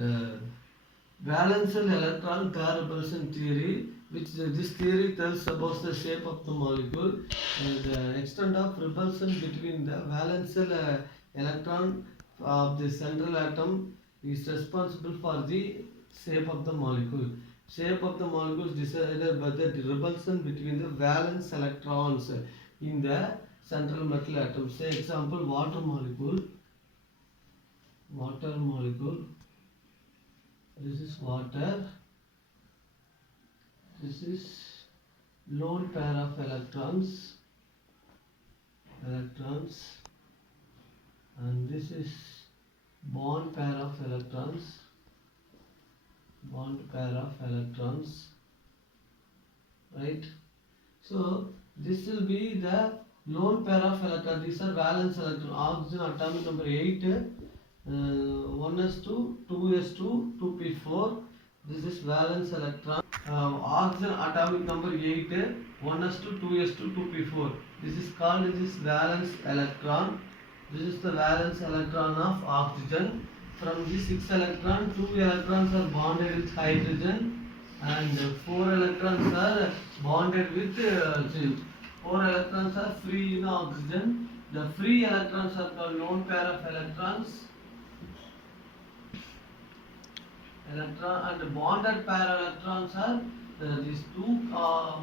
uh, valence electron pair repulsion theory, which this theory tells about the shape of the molecule and the extent of repulsion between the valence electron of the central atom is responsible for the shape of the molecule. Shape of the molecule is decided by the repulsion between the valence electrons in the central metal atom. Say example, water molecule. Water molecule. This is water. This is lone pair of electrons, and this is bond pair of electrons, right? So this will be the lone pair of electrons. These are valence electron. Oxygen atomic number 8, 1s2, 2s2, 2p4. This is valence electron. Oxygen atomic number 8, 1s2, 2s2, 2p4. This is called this valence electron. This is the valence electron of oxygen. From this 6 electron, 2 electrons are bonded with hydrogen and 4 electrons are bonded with 4 electrons are free in oxygen. The free electrons are called lone pair of electrons. And the bonded pair electrons are these two,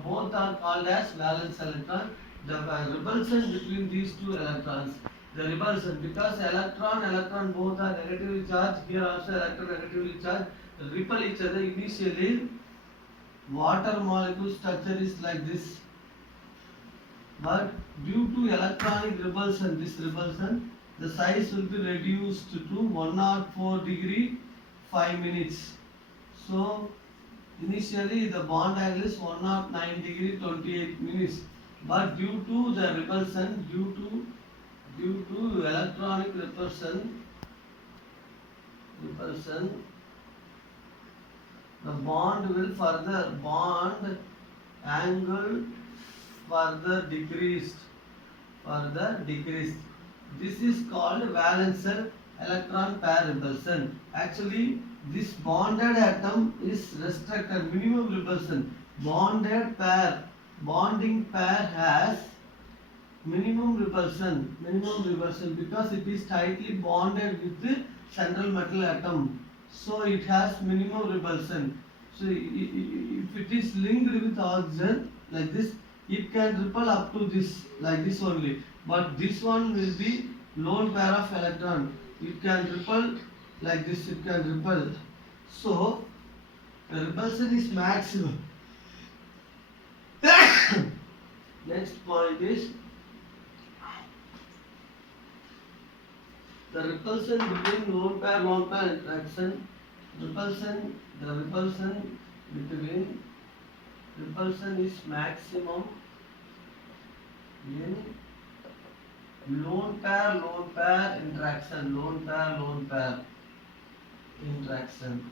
both are called as valence electron. The repulsion between these two electrons, the repulsion, because electron both are negatively charged, here also electron negatively charged, repel each other. Initially water molecule structure is like this, but due to electronic repulsion, the size will be reduced to 104 degree 5 minutes. So initially the bond angle is 109 degree 28 minutes, but due to the repulsion, due to electronic repulsion, the bond angle further decreased. This is called valence electron pair repulsion. Actually, this bonded atom is restricted, minimum repulsion. Bonding pair has minimum repulsion because it is tightly bonded with the central metal atom. So it has minimum repulsion. So if it is linked with oxygen like this, it can repel up to this, like this only. But this one will be lone pair of electron. It can repel like this, it can repel. So the repulsion is maximum. Next point is the repulsion between lone pair interaction. The repulsion is maximum in lone pair interaction.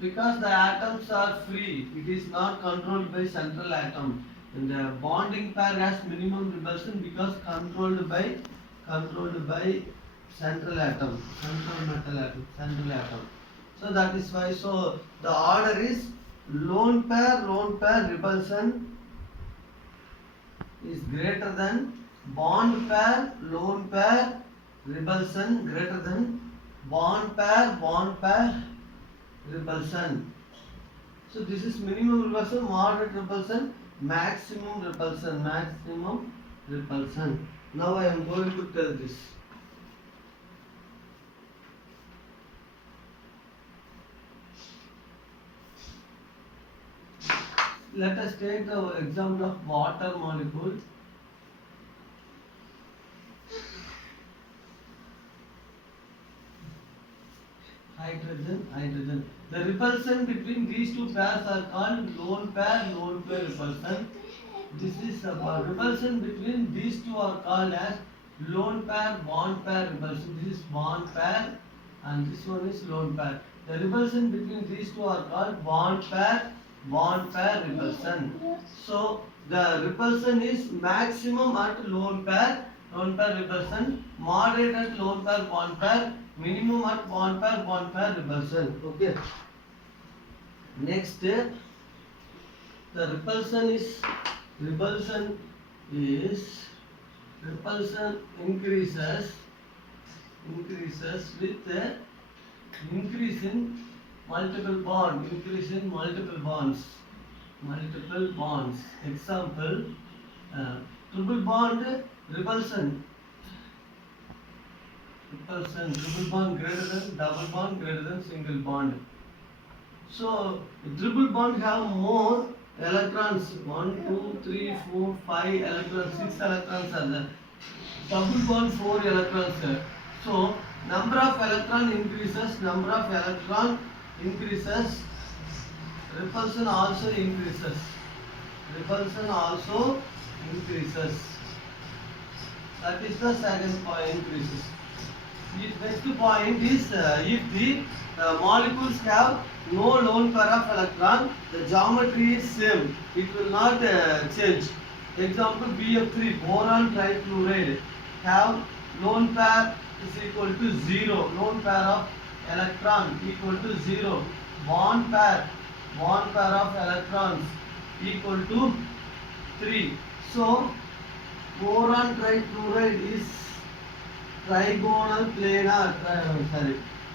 Because the atoms are free, it is not controlled by central atom. And the bonding pair has minimum repulsion because controlled by central metal atom. So that is why. So the order is lone pair repulsion is greater than bond pair lone pair repulsion greater than bond pair repulsion. So this is minimum repulsion, moderate repulsion, maximum repulsion. Now I am going to tell this. Let us take the example of water molecule. Hydrogen. The repulsion between these two pairs are called lone pair repulsion. This is repulsion between these two are called as lone pair bond pair repulsion. This is bond pair and this one is lone pair. The repulsion between these two are called bond pair repulsion. So the repulsion is maximum at lone pair repulsion, moderate at lone pair bond pair, minimum at bond pair repulsion. Okay. Next, the repulsion is repulsion increases with the increase in multiple bonds. Example, triple bond repulsion. Triple bond greater than double bond greater than single bond. So triple bond have more electrons. 1, 2, 3, 4, 5 electrons, 6 electrons are there. Double bond 4 electrons. So number of electron increases, repulsion also increases. That is the second point, increases. The next point is if the molecules have no lone pair of electron, the geometry is same. It will not change. Example, BF3, boron trifluoride, have lone pair is equal to 0. Lone pair of electron equal to 0. Bond pair of electrons equal to 3. So boron trifluoride is trigonal planar.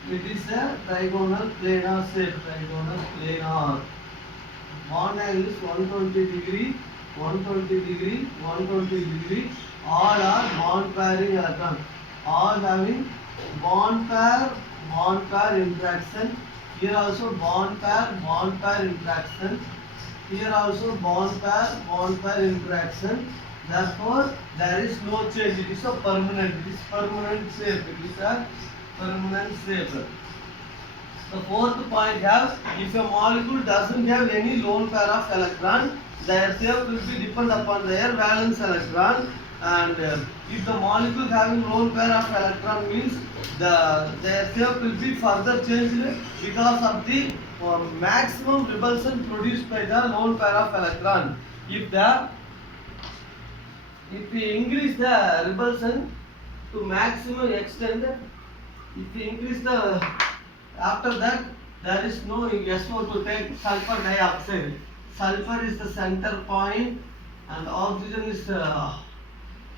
It is a trigonal planar shape. Bond angle is 120 degree. All are bond pairing electron. All having bond pair interaction. Here also bond pair interaction. Here also bond pair interaction. Therefore, there is no change. It is a permanent. Shape. The fourth point has, if a molecule doesn't have any lone pair of electron, their shape will be depend upon their valence electron. And if the molecule having lone pair of electron means their shape will be further changed because of the maximum repulsion produced by the lone pair of electron. If we increase the repulsion to maximum extent, after that there is no SO to take sulfur dioxide. Sulfur is the center point and oxygen is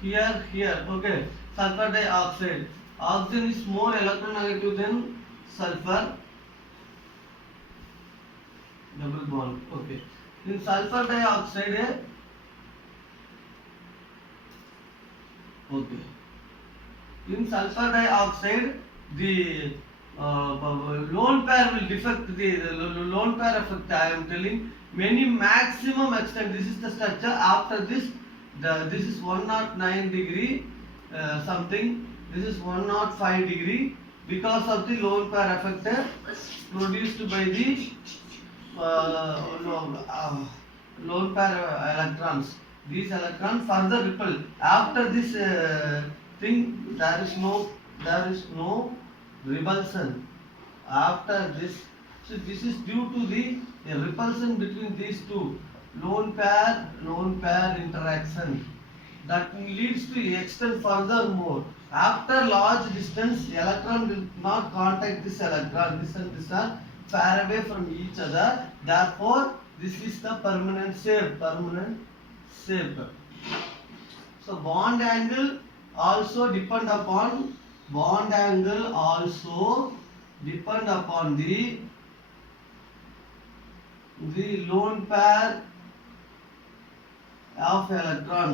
here. Okay, sulfur dioxide. Oxygen is more electronegative than sulfur. Double bond. Okay. In sulfur dioxide, the lone pair will defect. The lone pair effect I am telling. Many maximum extent. This is the structure. After this, this is 109 degree something. This is 105 degree because of the lone pair effect produced by the lone pair electrons. These electrons further repel. After this thing, there is no repulsion. After this, so this is due to the repulsion between these two lone pair interaction that leads to extend furthermore. After large distance, electron will not contact this electron. This and this are far away from each other. Therefore, this is the permanent shape. So bond angle also depend upon the lone pair of electrons.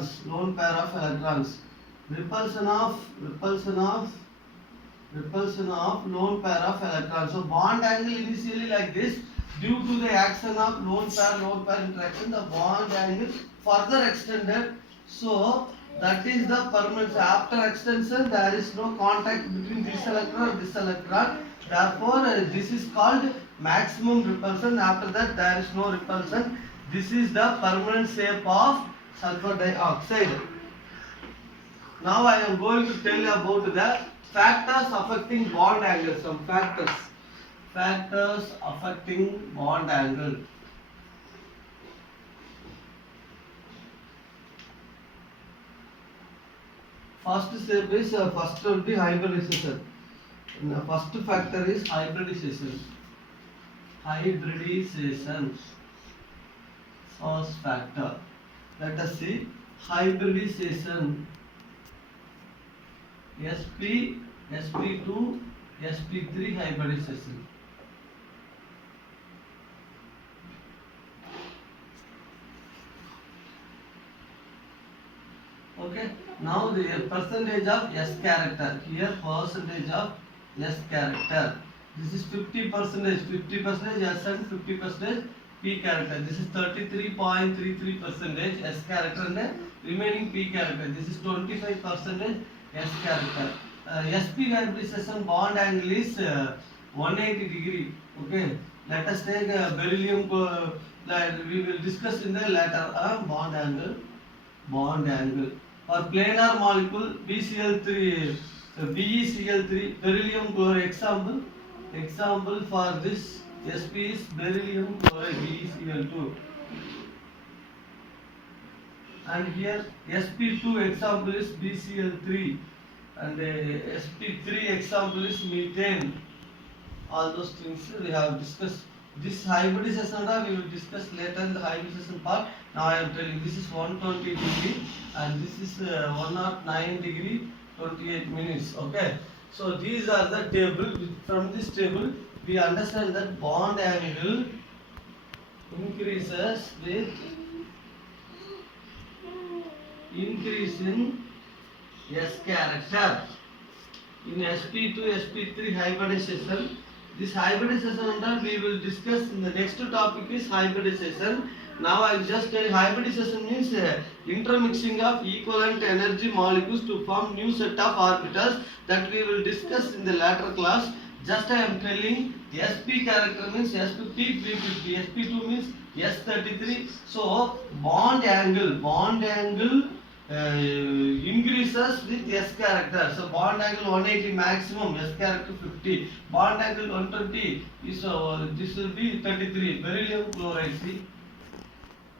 Repulsion of lone pair of electrons. So bond angle initially like this. Due to the action of lone pair interaction, the bond angle further extended. So that is the permanent. After extension, there is no contact between this electron and this electron. Therefore, this is called maximum repulsion. After that, there is no repulsion. This is the permanent shape of sulfur dioxide. Now I am going to tell you about the factors affecting bond angle. Some factors affecting bond angle. First step is first will be hybridization. The first factor is hybridization. Hybridization. First factor. Let us see hybridization. Sp, sp2, sp3 hybridization. Okay. Now the percentage of S character. Here percentage of S character. This is 50%. 50% S and 50% P character. This is 33.33% S character and remaining P character. This is 25% S character. SP hybridization bond angle is 180 degree. Okay. Let us take beryllium. We will discuss in the later bond angle. Bond angle. For planar molecule BCl3, BeCl3, beryllium chloride. Example for this Sp is beryllium chloride BeCl2. And here Sp2 example is BCl3, and Sp3 example is methane. All those things we have discussed. This hybridization we will discuss later in the hybridization part. Now I am telling this is 120 degree and this is 109 degree 28 minutes. Okay. So these are the table. From this table we understand that bond angle increases with increase in S character. In Sp2, Sp3 hybridization. This hybridization we will discuss in the next topic is hybridization. Now I just tell hybridization means intermixing of equivalent energy molecules to form new set of orbitals that we will discuss in the later class. Just I am telling Sp character means S50, P50, Sp2 means S33. So bond angle increases with S character. So bond angle 180 maximum, S character 50. Bond angle 120 is this will be 33. Beryllium chloride. See,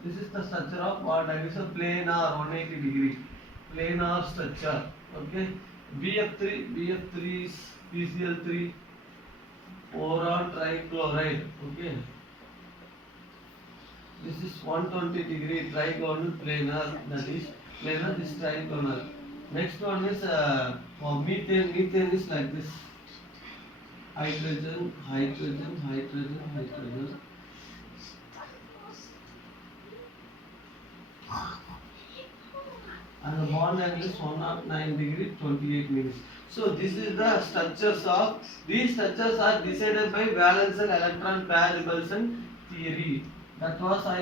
this is the structure of bond angle. So planar 180 degree. Planar structure. Okay. BF3 is BCl3 boron trichloride. Okay. This is 120 degree trigonal planar. That is planar, this trigonal. Next one is methane. Methane is like this: hydrogen, hydrogen, hydrogen, hydrogen. And the bond angle is 109 degree 28 minutes. So this is the structures of these structures are decided by valence and electron pair repulsion theory. That was I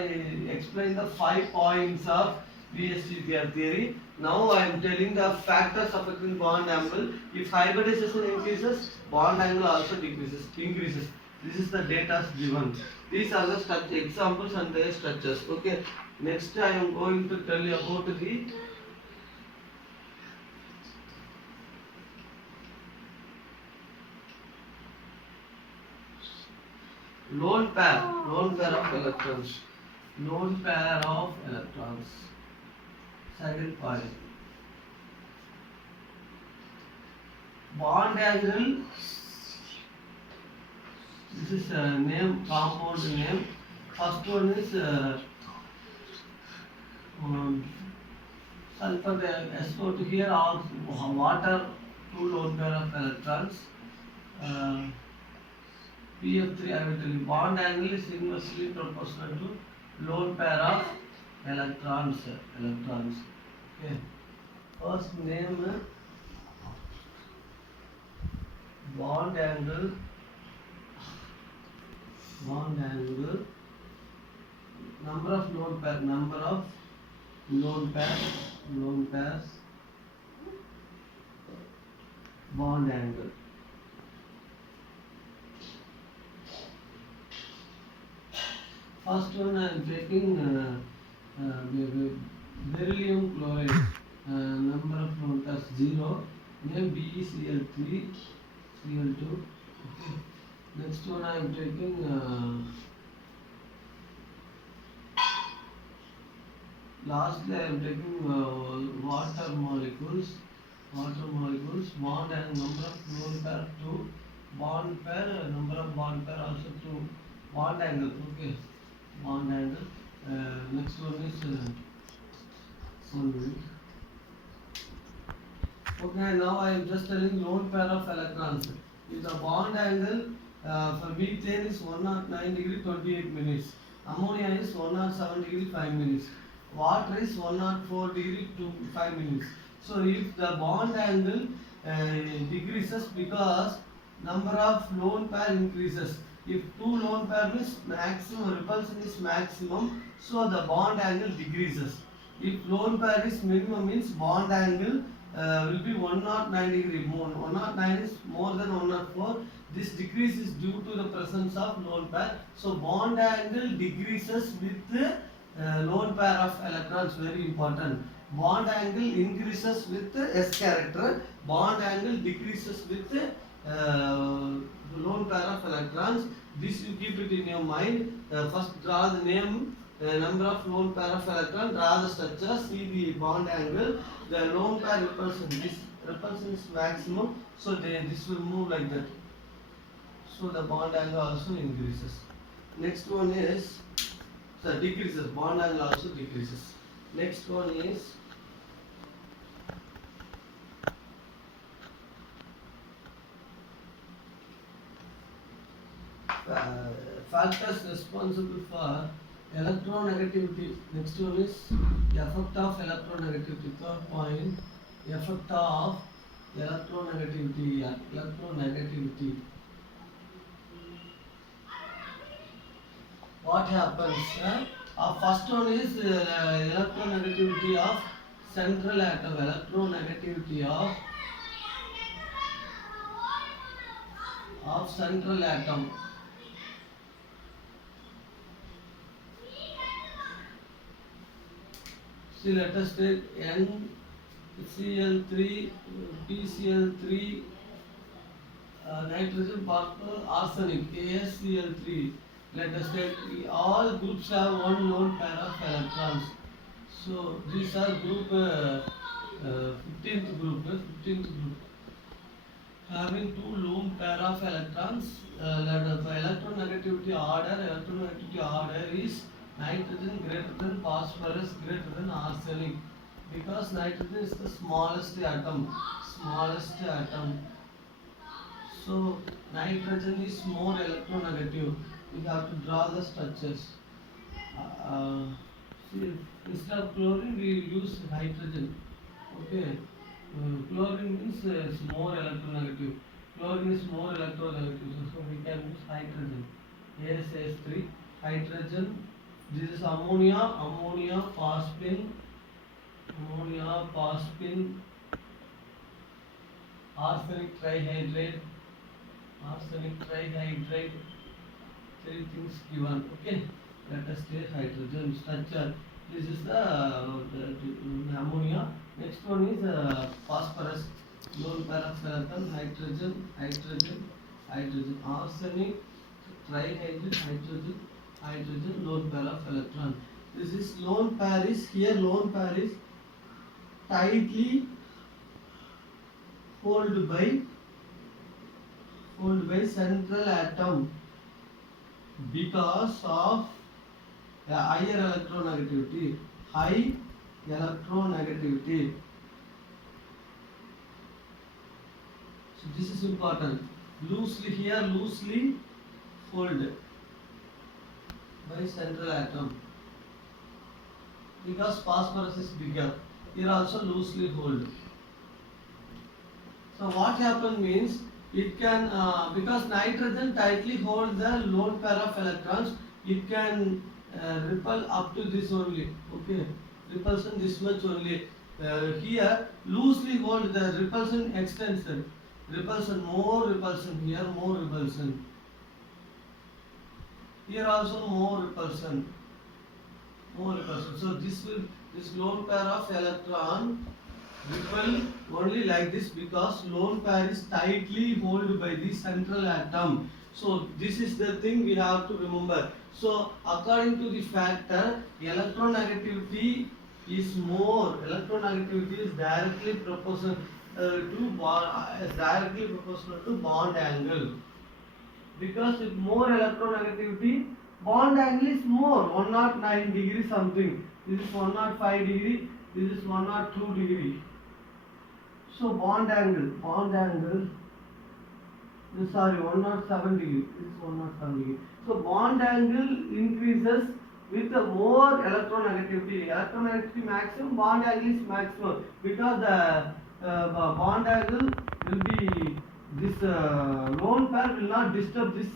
explained the 5 points of VST theory. Now I am telling the factors affecting bond angle. If hybridization increases, bond angle also increases. This is the data given. These are the examples and their structures. Okay. Next I am going to tell you about the lone pair of electrons. Lone pair of electrons. Second point. Bond angle. This is name, compound name. First one is sulfur SO2 here, or water, 2 lone pair of electrons. PF3 I will tell you. Bond angle is inversely proportional to lone pair of electrons. Okay. First name bond angle. Number of lone pairs. Bond angle. First one I am taking beryllium chloride. Number of lone pairs 0. Name BeCl3, Cl2. Okay. Next one I am taking. Lastly I am taking water molecules. water molecules, bond and number of lone pair 2, bond pair, number of bond pair also 2, bond angle, okay, bond angle. Next one is 1 minute. Okay, now I am just telling lone pair of electrons. If the bond angle for methane is 109 degree 28 minutes, ammonia is 107 degree 5 minutes, water is 104 degree 5 minutes. So if the bond angle decreases because number of lone pair increases. If two lone pair means maximum repulsion is maximum, so the bond angle decreases. If lone pair is minimum means bond angle will be 109 degree more. 109 is more than 104. This decrease is due to the presence of lone pair. So bond angle decreases with lone pair of electrons. Very important. Bond angle increases with S character. Bond angle decreases with lone pair of electrons. This you keep it in your mind. First draw the name. Number of lone pair of electron, draw the structure, see the bond angle, the lone pair repulsion, this repulsion is maximum, so this will move like that. So the bond angle also increases. Next one is, so decreases, bond angle also decreases. Next one is, factors responsible for electronegativity. Next one is effect of electronegativity. Third point, effect of electronegativity. Electronegativity. What happens? First one is electronegativity of central atom. Electronegativity of central atom. See, let us take NCl3, PCl3, nitrogen particle, arsenic, AsCl3. Let us take, all groups have one lone pair of electrons. So these are group 15th group, having two lone pair of electrons. The electronegativity order is nitrogen greater than phosphorus greater than arsenic, because nitrogen is the smallest atom. So nitrogen is more electronegative. We have to draw the structures. See, instead of chlorine we use hydrogen. Okay, chlorine means it's more electronegative. Chlorine is more electronegative, so we can use hydrogen. ASH3, hydrogen. This is ammonia, phosphine, arsenic trihydrate, three things given. Okay, let us take hydrogen structure. This is the ammonia. Next one is phosphorus, lone pair of electron, hydrogen, arsenic, trihydrate, hydrogen, lone pair of electron. This is lone pair is here. Lone pair is tightly held by central atom because of higher electronegativity. High electronegativity. So this is important. Loosely held by central atom, because phosphorus is bigger. Here also loosely held. So what happens means, it can because nitrogen tightly holds the lone pair of electrons, it can repel up to this only. Okay, repulsion this much only. Here loosely hold, the repulsion extends. More repulsion here, more repulsion. Here also more repulsion. So this lone pair of electron repel only like this, because lone pair is tightly held by the central atom. So this is the thing we have to remember. So according to the factor, electronegativity is more. Electronegativity is directly proportional. is directly proportional to bond angle. Because with more electronegativity, bond angle is more, 109 degree something. This is 105 degree, this is 102 degree. So bond angle, sorry, 107 degree, this is 107 degree. So bond angle increases with the more electronegativity. Electronegativity maximum, bond angle is maximum, because the bond angle will be, this lone pair will not disturb this.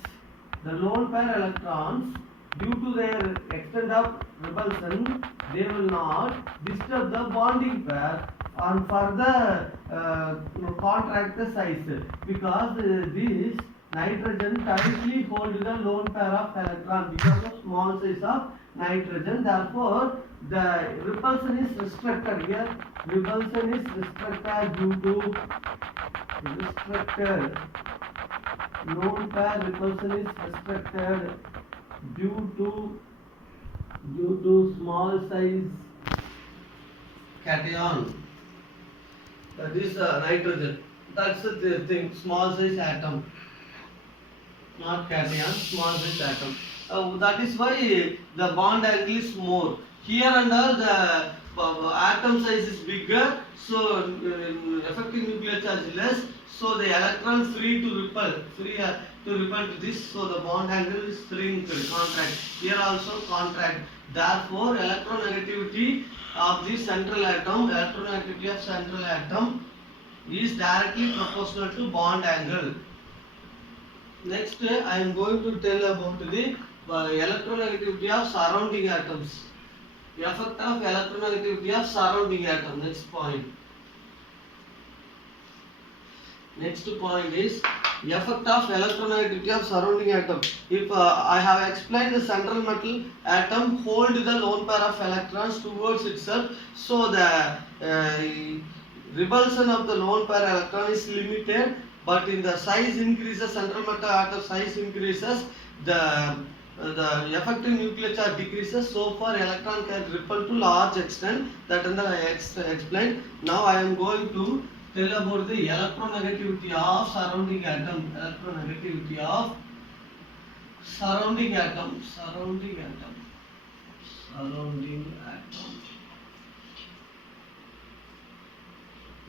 The lone pair electrons, due to their extent of repulsion, they will not disturb the bonding pair and further contract the size, because this nitrogen tightly hold the lone pair of electron because of small size of nitrogen. Therefore, the repulsion is restricted here. Repulsion is restricted due to lone pair repulsion is restricted due to small size cation. That is nitrogen. That's the thing. Small size atom, not cation. Small size atom. That is why the bond angle is more. Here and all the atom size is bigger, so effective nuclear charge is less. So the electron free to repel to this. So the bond angle is contract. Here also contract. Therefore, electronegativity of the central atom, is directly proportional to bond angle. Next, I am going to tell about the electronegativity of surrounding atoms. The effect of electronegativity of surrounding atom. Next point is effect of electronegativity of surrounding atom. If I have explained the central metal atom hold the lone pair of electrons towards itself, so the repulsion of the lone pair electron is limited, but in the size increases, central metal atom size increases, the effective nuclear charge decreases, so far electron can repel to large extent. That I explained. Now I am going to tell about the electronegativity of surrounding atom.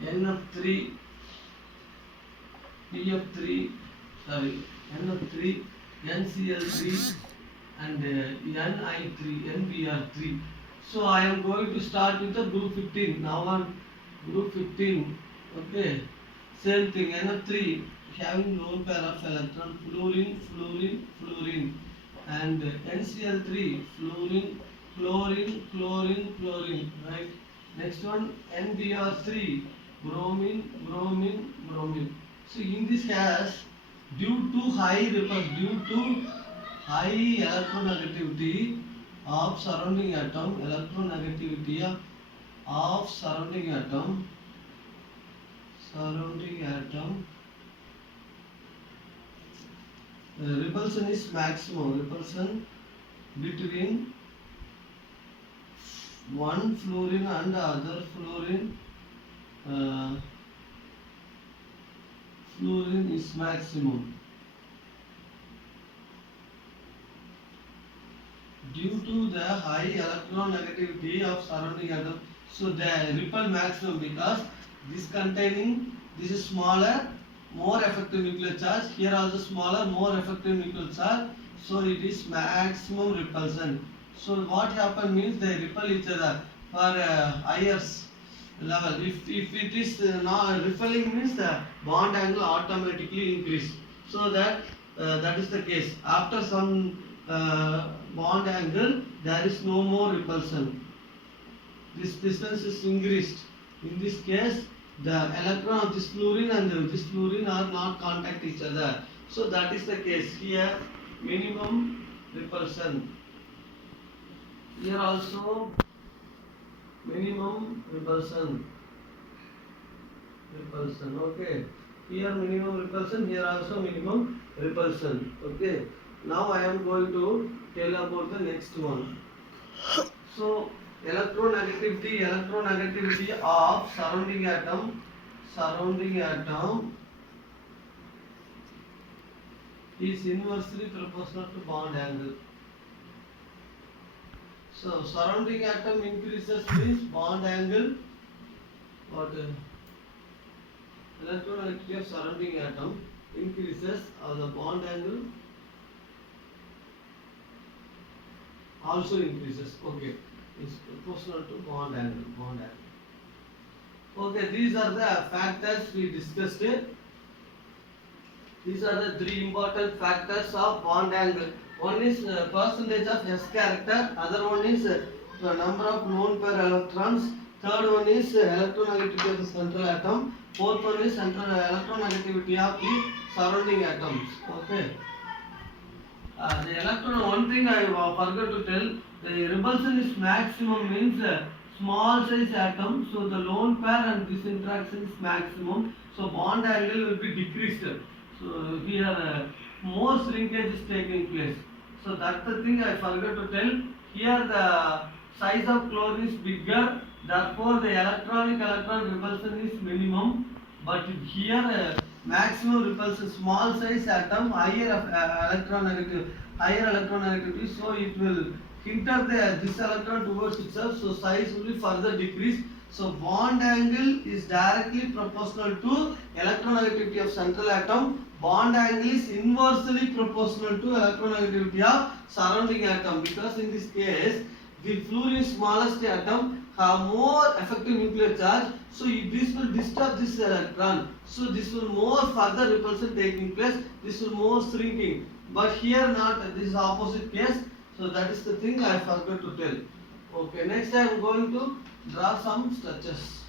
NF3, PF3, NF3, NCl3 and Ni3, NBr3. So I am going to start with the group 15. Now on group 15, okay, same thing. NF3 having lone pair of electron, fluorine, and NCl3 fluorine, right? Next one NBr3 bromine. So in this case, due to high electronegativity of surrounding atom, repulsion is maximum. Repulsion between one fluorine and other fluorine is maximum due to the high electronegativity of surrounding atom. So they repel maximum because this is smaller, more effective nuclear charge. Here also smaller, more effective nuclear charge. So it is maximum repulsion. So what happen means they repel each other for higher level. If it is not repelling means the bond angle automatically increase. So that is the case. After some bond angle, there is no more repulsion. This distance is increased. In this case, the electron of this fluorine and this fluorine are not contact each other. So that is the case. Here minimum repulsion. Here also minimum repulsion. Okay. Here minimum repulsion. Here also minimum repulsion. Okay. Now I am going to tell about the next one. So electronegativity of surrounding atom surrounding atom is inversely proportional to bond angle. So surrounding atom increases means bond angle. What? Electronegativity of surrounding atom increases, or the bond angle also increases. Okay, it's proportional to bond angle. Bond angle. Okay, these are the factors we discussed. These are the three important factors of bond angle. One is percentage of S character. Other one is the number of lone pair electrons. Third one is electronegativity of the central atom. Fourth one is central electronegativity of the surrounding atoms. Okay. The electron, one thing I forgot to tell, the repulsion is maximum means small size atom, so the lone pair and this interaction is maximum, so bond angle will be decreased. So here more shrinkage is taking place. So that's the thing I forgot to tell. Here the size of chlorine is bigger, therefore the electron repulsion is minimum. But here maximum repulsion, small size atom, higher electronegativity, so it will hinder this electron towards itself, so size will be further decreased. So bond angle is directly proportional to electronegativity of central atom. Bond angle is inversely proportional to electronegativity of surrounding atom, because in this case the fluorine smallest atom have more effective nuclear charge, so this will disturb this electron, so this will more further repulsion taking place, this will more shrinking. But here not, this is opposite case, so that is the thing I forgot to tell. Okay, next I am going to draw some structures.